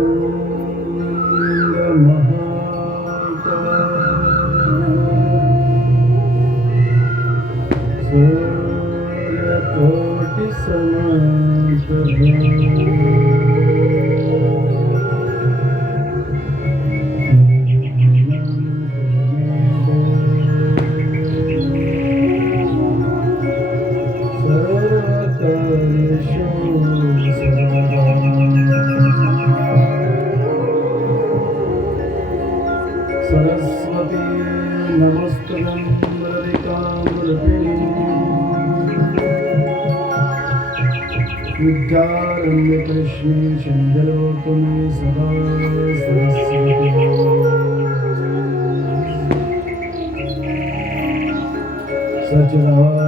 Oh, it's so much Such a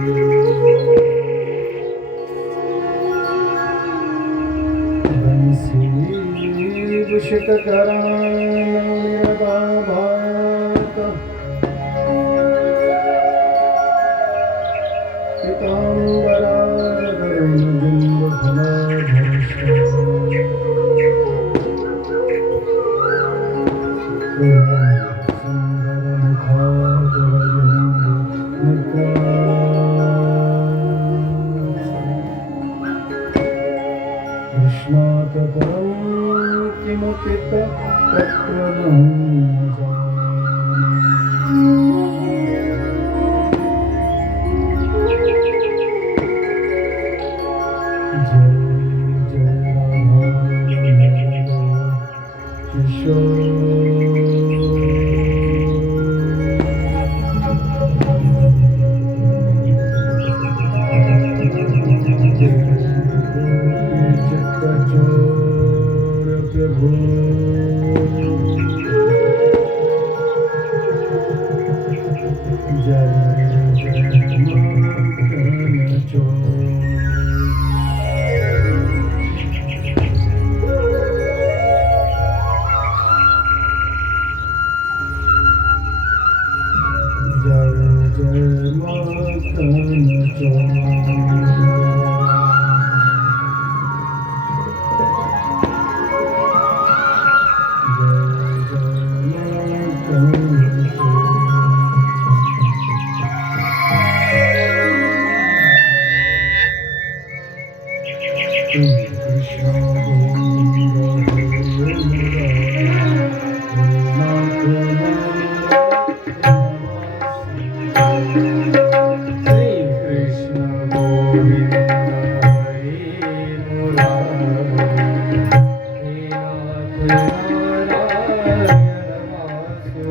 शिक्षित करण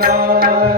Lord.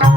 Música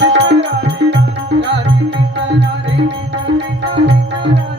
Thank you.